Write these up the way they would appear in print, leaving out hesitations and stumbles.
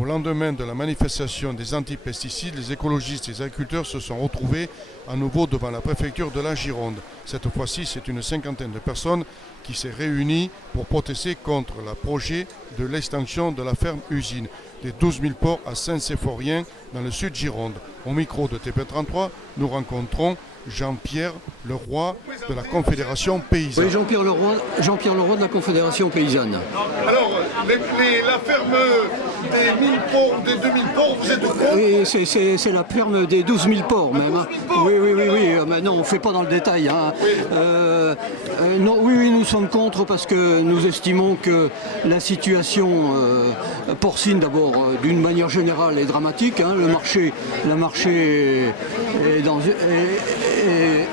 Au lendemain de la manifestation des anti-pesticides, les écologistes et les agriculteurs se sont retrouvés à nouveau devant la préfecture de la Gironde. Cette fois-ci, c'est une cinquantaine de personnes qui s'est réunie pour protester contre le projet de l'extension de la ferme-usine des 12 000 porcs à Saint-Séphrorien dans le sud Gironde. Au micro de TP33, nous rencontrons Jean-Pierre Leroy de la Confédération Paysanne. Oui, Jean-Pierre Leroy de la Confédération Paysanne. Alors, la ferme des 1000 porcs, des 2000 porcs, vous êtes contre? Et c'est la ferme des 12 000 porcs même. 12 000 porcs. Oui. Mais non, on ne fait pas dans le détail. Hein. Non, oui, nous sommes contre parce que nous estimons que la situation porcine, d'abord, d'une manière générale, est dramatique. Hein. Le marché est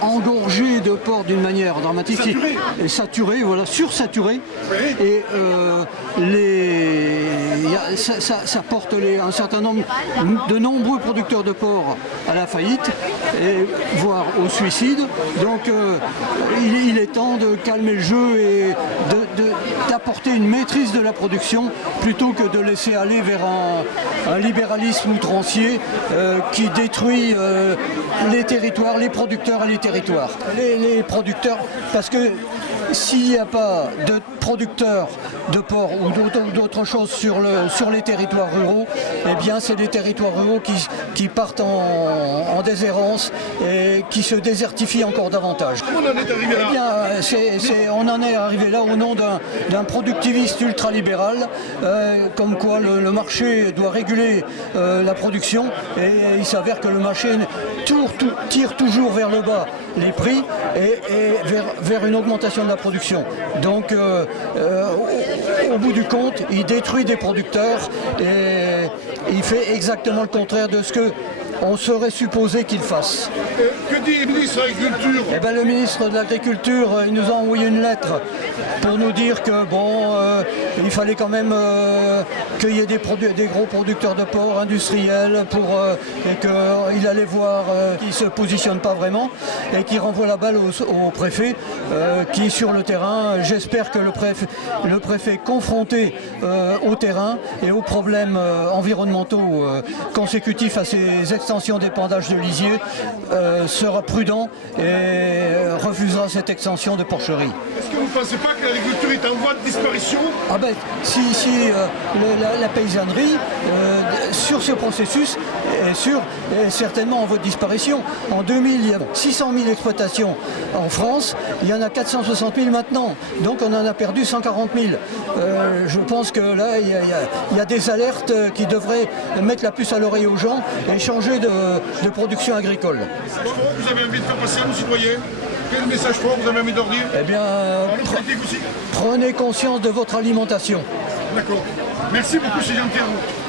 engorgé de porcs d'une manière dramatique. Saturé, voilà, sursaturé. Oui. Et ça porte un certain nombre de nombreux producteurs de porc à la faillite, voire au suicide. Donc il est temps de calmer le jeu et d'apporter une maîtrise de la production plutôt que de laisser aller vers un libéralisme outrancier qui détruit les territoires, les producteurs et les territoires. Les producteurs, parce que s'il n'y a pas de producteurs de porc ou d'autres choses sur les territoires ruraux, eh bien c'est des territoires ruraux qui partent en déshérence et qui se désertifient encore davantage. Comment on en est arrivé là? Eh bien, on en est arrivé là au nom d'un productiviste ultralibéral, comme quoi le marché doit réguler la production, et il s'avère que le marché tire toujours vers le bas les prix et vers une augmentation de la production. Donc au bout du compte, il détruit des producteurs et il fait exactement le contraire de ce que on serait supposé qu'il fasse. Que dit le ministre de l'Agriculture? Eh bien, le ministre de l'Agriculture, il nous a envoyé une lettre pour nous dire que il fallait quand même qu'il y ait des gros producteurs de porc industriels et qu'il allait voir qu'ils ne se positionnent pas vraiment et qu'il renvoie la balle au préfet qui est sur le terrain. J'espère que le préfet confronté au terrain et aux problèmes environnementaux consécutifs à ces extensions d'épandage de lisier sera prudent et refusera cette extension de porcherie. Est-ce que vous ne pensez pas que l'agriculture est en voie de disparition? Ah ben, si la paysannerie, sur ce processus, est certainement en voie de disparition. En 2000, il y a 600 000 exploitations en France, il y en a 460 000 maintenant, donc on en a perdu 140 000. Je pense que là, il y a des alertes qui devraient mettre la puce à l'oreille aux gens et changer de production agricole. Vous avez envie de faire passer à nos citoyens? Quel message fort vous avez envie de leur dire? Eh bien, politique aussi? prenez conscience de votre alimentation. D'accord. Merci beaucoup, c'est gentil à vous.